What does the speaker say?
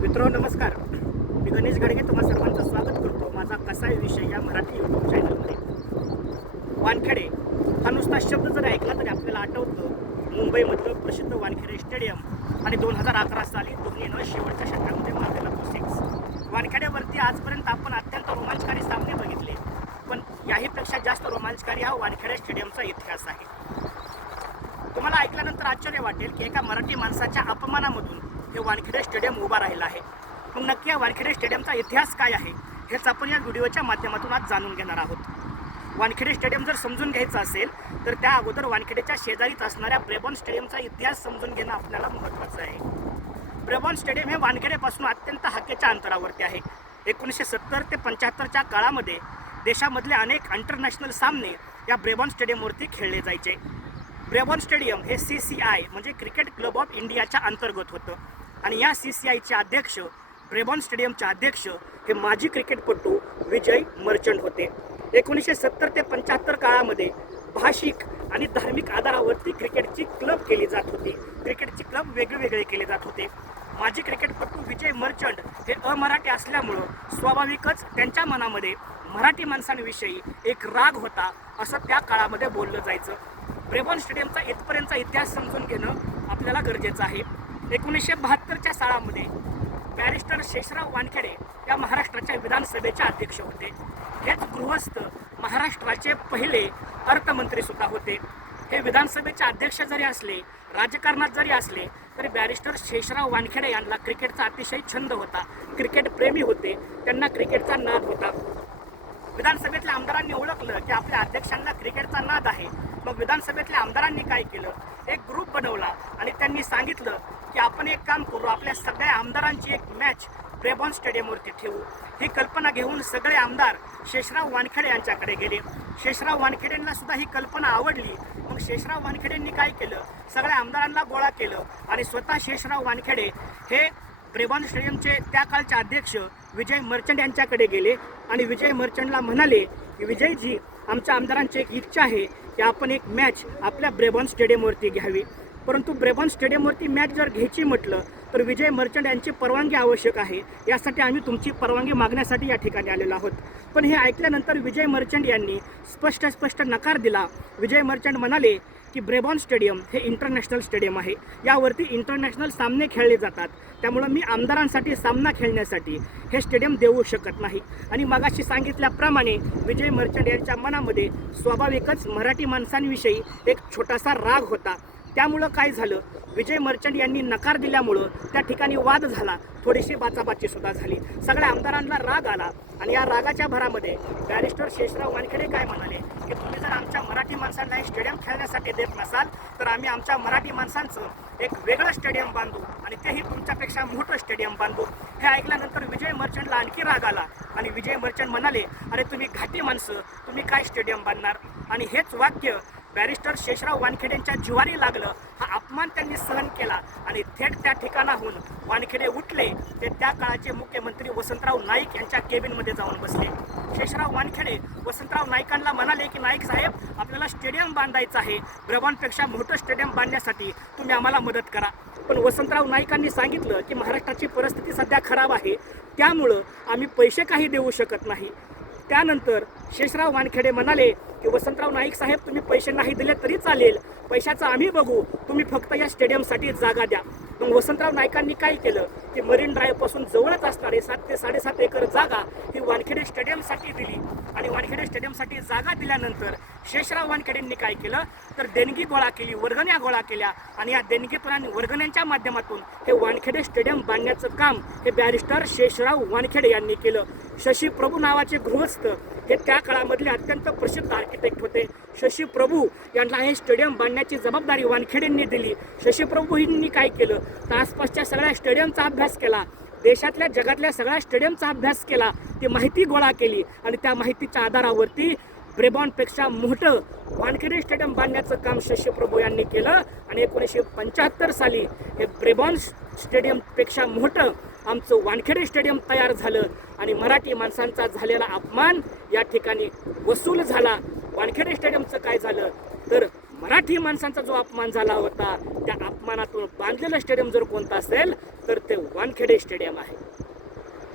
मित्रो नमस्कार. मी गणेश गाडगे तुम्हा सर्वांचं स्वागत करतो. माझा कसा विषय या मराठी यूट्यूब चॅनलमध्ये वानखेडे हा नुसता शब्द जर ऐकला तरी आपल्याला आठवतं मुंबईमधलं प्रसिद्ध वानखेडे स्टेडियम आणि दोन हजार अकरा साली धोनीनं शेवटच्या षटकामध्ये मारलेला तो सिक्स वानखेड्यावरती आजपर्यंत आपण अत्यंत रोमांचकारी सामने बघितले. पण याहीपेक्षा जास्त रोमांचकारी हा वानखेडे स्टेडियमचा इतिहास आहे. तुम्हाला ऐकल्यानंतर आश्चर्य वाटेल की एका मराठी माणसाच्या अपमानामधून हे वानखेडे स्टेडियम उभा राहिलं आहे. मग नक्की या वानखेडे स्टेडियमचा इतिहास काय आहे हेच आपण या व्हिडिओच्या माध्यमातून आज जाणून घेणार आहोत. वानखेडे स्टेडियम जर समजून घ्यायचं असेल तर त्या अगोदर वानखेडेच्या शेजारीच असणाऱ्या ब्रेबॉन स्टेडियमचा इतिहास समजून घेणं आपल्याला महत्त्वाचं आहे. ब्रेबॉन स्टेडियम हे वानखेडेपासून अत्यंत हाकेच्या अंतरावरती आहे. एकोणीसशे सत्तर ते पंच्याहत्तरच्या काळामध्ये देशामधले अनेक आंतरनॅशनल सामने या ब्रेबॉन स्टेडियमवरती खेळले जायचे. ब्रेबॉन स्टेडियम हे सी सी आय म्हणजे क्रिकेट क्लब ऑफ इंडियाच्या अंतर्गत होतं. आणि या सी सी आयचे अध्यक्ष ब्रेबॉन स्टेडियमचे अध्यक्ष हे माजी क्रिकेटपटू विजय मर्चंट होते. एकोणीसशे सत्तर ते पंच्याहत्तर काळामध्ये भाषिक आणि धार्मिक आधारावरती क्रिकेटची क्लब केली जात होती. क्रिकेटची क्लब वेगळेवेगळे केले जात होते. माजी क्रिकेटपटू विजय मर्चंट हे अमराठी असल्यामुळं स्वाभाविकच त्यांच्या मनामध्ये मराठी माणसांविषयी एक राग होता असं त्या काळामध्ये बोललं जायचं. ब्रेबॉन स्टेडियमचा इथपर्यंतचा इतिहास समजून घेणं आपल्याला गरजेचं आहे. एकोणीसशे बहात्तरच्या साळामध्ये बॅरिस्टर शेषराव वानखेडे या महाराष्ट्राच्या विधानसभेचे अध्यक्ष होते. हेच गृहस्थ महाराष्ट्राचे पहिले अर्थमंत्री सुद्धा होते. हे विधानसभेचे अध्यक्ष जरी असले राजकारणात जरी असले तरी बॅरिस्टर शेषराव वानखेडे यांना क्रिकेटचा अतिशय छंद होता. क्रिकेट प्रेमी होते. त्यांना क्रिकेटचा नाद होता. विधानसभेतल्या आमदारांनी ओळखलं की आपल्या अध्यक्षांना क्रिकेटचा नाद आहे. मग विधानसभेतल्या आमदारांनी काय केलं? एक ग्रुप बनवला आणि त्यांनी सांगितलं की आपण एक काम करू आपल्या सगळ्या आमदारांची एक मॅच ब्रेबॉन स्टेडियमवरती ठेवू. ही कल्पना घेऊन सगळे आमदार शेषराव वानखेडे यांच्याकडे गेले. शेषराव वानखेडेंना सुद्धा ही कल्पना आवडली. मग शेषराव वानखेडेंनी काय केलं? सगळ्या आमदारांना गोळा केलं आणि स्वतः शेषराव वानखेडे हे ब्रेबॉन स्टेडियमचे त्या काळचे अध्यक्ष विजय मर्चंट यांच्याकडे गेले आणि विजय मर्चंटला म्हणाले की विजयजी आमच्या आमदारांची एक इच्छा आहे की आपण एक मॅच आपल्या ब्रेबॉन स्टेडियमवरती घ्यावी. परंतु ब्रेबॉन स्टेडियमवरती मॅच जर घ्यायची म्हटलं तर विजय मर्चंट यांची परवानगी आवश्यक आहे. यासाठी आम्ही तुमची परवानगी मागण्यासाठी या ठिकाणी आलेलो आहोत. पण हे ऐकल्यानंतर विजय मर्चंट यांनी स्पष्ट स्पष्ट नकार दिला. विजय मर्चंट म्हणाले की ब्रेबॉन स्टेडियम हे इंटरनॅशनल स्टेडियम आहे. यावरती इंटरनॅशनल सामने खेळले जातात. त्यामुळं मी आमदारांसाठी सामना खेळण्यासाठी हे स्टेडियम देऊ शकत नाही. आणि मगाशी सांगितल्याप्रमाणे विजय मर्चंट यांच्या मनामध्ये स्वाभाविकच मराठी माणसांविषयी एक छोटासा राग होता. त्यामुळं काय झालं? विजय मर्चंट यांनी नकार दिल्यामुळं त्या ठिकाणी वाद झाला. थोडीशी बाचाबाची सुद्धा झाली. सगळ्या आमदारांना राग आला आणि या रागाच्या भरामध्ये बॅरिस्टर शेषराव वानखेडे काय म्हणाले? की तुम्ही जर आमच्या मराठी माणसांना हे स्टेडियम खेळण्यासाठी देत नसाल तर आम्ही आमच्या मराठी माणसांचं एक वेगळं स्टेडियम बांधू आणि तेही तुमच्यापेक्षा मोठं स्टेडियम बांधू. हे ऐकल्यानंतर विजय मर्चंटला आणखी राग आला आणि विजय मर्चंट म्हणाले अरे तुम्ही घाटी माणसं तुम्ही काय स्टेडियम बांधणार? आणि हेच वाक्य बॅरिस्टर शेषराव वानखेडेंच्या जिवारी लागलं हा अपमान त्यांनी सहन केला. आणि थेट त्या ठिकाणाहून वानखेडे उठले. ते त्या काळाचे मुख्यमंत्री वसंतराव नाईक यांच्या केबिनमध्ये जाऊन बसले. शेषराव वानखेडे वसंतराव नाईकांना म्हणाले की नाईक साहेब आपल्याला स्टेडियम बांधायचं आहे. ब्रबांपेक्षा मोठं स्टेडियम बांधण्यासाठी तुम्ही आम्हाला मदत करा. पण वसंतराव नाईकांनी सांगितलं की महाराष्ट्राची परिस्थिती सध्या खराब आहे. त्यामुळं आम्ही पैसे काही देऊ शकत नाही. त्यानंतर शेषराव वानखेडे म्हणाले की वसंतराव नाईक साहेब तुम्ही पैसे नाही दिले तरी चालेल. पैशाचं आम्ही बघू. तुम्ही फक्त या स्टेडियमसाठी जागा द्या. मग वसंतराव नाईकांनी काय केलं? की मरीन ड्राईव्हपासून जवळच असणारे सात ते साडेसात एकर जागा ही वानखेडे स्टेडियमसाठी दिली. आणि वानखेडे स्टेडियमसाठी जागा दिल्यानंतर शेषराव वानखेडेंनी काय केलं? तर देणगी गोळा केली वर्गण्या गोळा केल्या. आणि या देणगीतून आणि वर्गण्यांच्या माध्यमातून हे वानखेडे स्टेडियम बांधण्याचं काम हे बॅरिस्टर शेषराव वानखेडे यांनी केलं. शशी प्रभू नावाचे गृहस्थ हे त्या काळामधले अत्यंत प्रसिद्ध आर्किटेक्ट होते. शशी प्रभू यांना हे स्टेडियम बांधण्याची जबाबदारी वानखेडेंनी दिली. शशी प्रभूंनी काय केलं? तर आसपासच्या सगळ्या स्टेडियमचा अभ्यास केला. देशातल्या जगातल्या सगळ्या स्टेडियमचा अभ्यास केला. ती माहिती गोळा केली आणि त्या माहितीच्या आधारावरती ब्रेबॉनपेक्षा मोठं वानखेडे स्टेडियम बांधण्याचं काम शशी प्रभू यांनी केलं. आणि एकोणीसशे पंच्याहत्तर साली हे ब्रेबॉन स्टेडियमपेक्षा मोठं आमचं वानखेडे स्टेडियम तयार झालं आणि मराठी माणसांचा झालेला अपमान या ठिकाणी वसूल झाला. वानखेडे स्टेडियमचं काय झालं? तर मराठी माणसांचा जो अपमान झाला होता त्या अपमानातून बांधलेलं स्टेडियम जर कोणतं असेल तर ते वानखेडे स्टेडियम आहे.